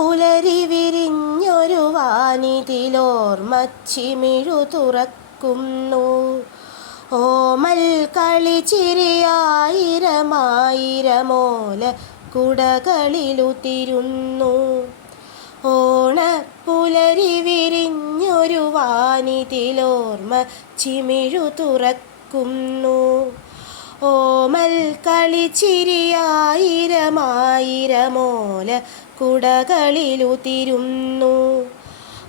പുലരി വിരിഞ്ഞൊരു വാനിതിലോർമച്ചിമിഴു തുറക്കുന്നു. ഓമൽ കളിച്ചിരിയായിരമായിരമോല കുടകളിലുതിരുന്നു. ഓണപ്പുലരി വിരിഞ്ഞൊരു വാനിതിലോർമച്ചിമിഴു തുറക്കുന്നു. ഓമൽ കളിച്ചിരിയായിരമായിരമോല കുടകളിലുതിരുന്നു.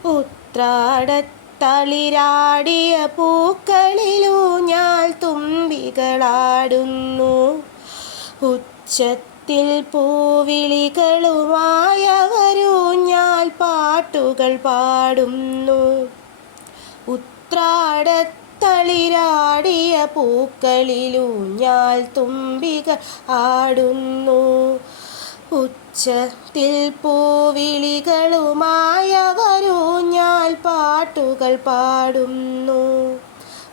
ഉത്രാടത്തളിരാടിയ പൂക്കളിലൂഞ്ഞാൽ തുമ്പികളാടുന്നു. ഉച്ചത്തിൽ പൂവിളികളുമായവരൂഞ്ഞാൽ പാട്ടുകൾ പാടുന്നു. ഉത്രാടത്തളിരാടിയ പൂക്കളിലൂഞ്ഞാൽ തുമ്പികൾ ആടുന്നു. ഉച്ചത്തിൽ പൂവിളികളുമായവരൂഞ്ഞാൽ പാട്ടുകൾ പാടുന്നു.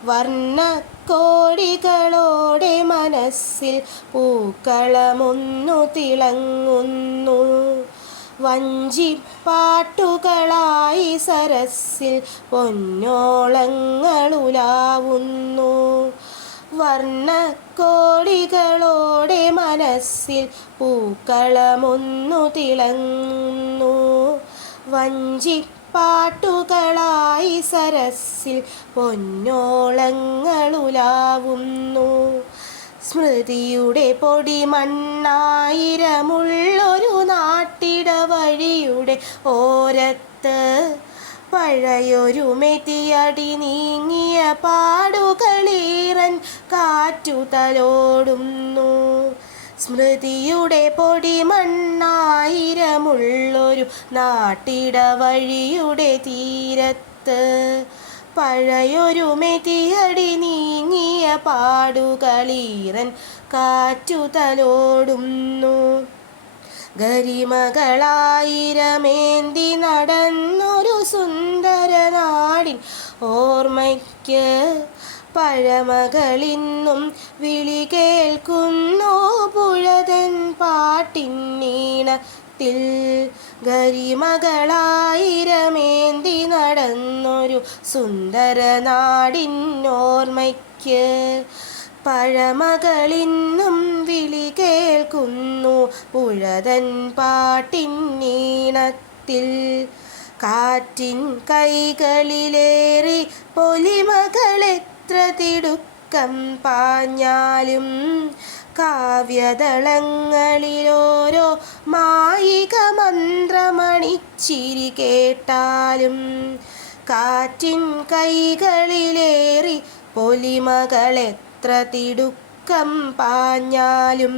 വർണ്ണക്കോടികളോടെ മനസ്സിൽ പൂക്കളമൊന്നു തിളങ്ങുന്നു. വഞ്ചിപ്പാട്ടുകളായി സരസിൽ പൊന്നോളങ്ങളുലാവുന്നു. വർണ്ണക്കോടികളോടെ മനസ്സിൽ പൂക്കളമൊന്നു തിളങ്ങുന്നു. വഞ്ചിപ്പാട്ടുകളായി സരസിൽ പൊന്നോളങ്ങളുലാവുന്നു. സ്മൃതിയുടെ പൊടിമണ്ണായിരമുള്ളൊരു നാട്ടിടവഴിയുടെ ഓരത്ത് പഴയൊരു മെതിയടി നീങ്ങിയ പാടുകളീറൻ കാറ്റു തലോടുന്നു. സ്മൃതിയുടെ പൊടിമണ്ണായിരമുള്ളൊരു നാട്ടിടവഴിയുടെ തീരത്ത് പഴയൊരു മെതിയടി നീങ്ങിയ പാടുകളീറൻ കാറ്റു തലോടുന്നു. ഗരിമകളായിരമേന്തി നടന്നൊരു സുന്ദര നാടിൻ ഓർമ്മയ്ക്ക് പഴമകളിന്നും വിളി കേൾക്കുന്നു പുഴതൻ പാട്ടിന്നീണത്തിൽ. ഗരിമകളായിരമേന്തി നടന്നൊരു സുന്ദര നാടിൻ ഓർമ്മയ്ക്ക് പഴമകളിന്നും വിളി കേൾക്കുന്നു പുഴതൻ പാട്ടിന്നീണത്തിൽ. കാറ്റിൻ കൈകളിലേറി പൊലിമകളെത്ര തിടുക്കം പാഞ്ഞാലും കാവ്യദളങ്ങളിലോരോ മായിക മന്ത്രമണിച്ചിരി കേട്ടാലും കാറ്റിൻ കൈകളിലേറി പൊലിമകളെത്ര തിടുക്കം പാഞ്ഞാലും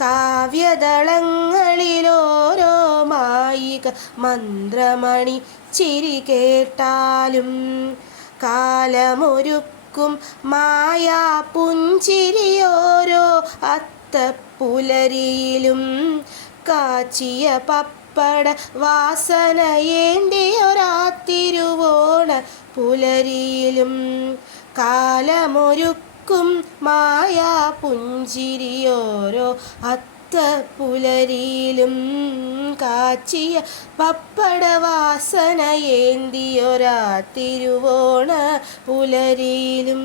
കാവ്യദളങ്ങളിലോരോ മായിക മന്ത്രമണിച്ചിരി കേട്ടാലും കാലമൊരുക്കും മായാ പുഞ്ചിരിയോരോ അത്തപ്പുലരിയിലും കാച്ചിയ പപ്പട വാസനയേന്തിയൊരാത്തിരുവോണ പുലരിയിലും കാലമൊരുക്കും മായാ പുഞ്ചിരിയോരോ അത്തപ്പുലരിയിലും കാച്ചിയ പപ്പട വാസനയേന്തിയൊരാത്തിരുവോണ പുലരിയിലും.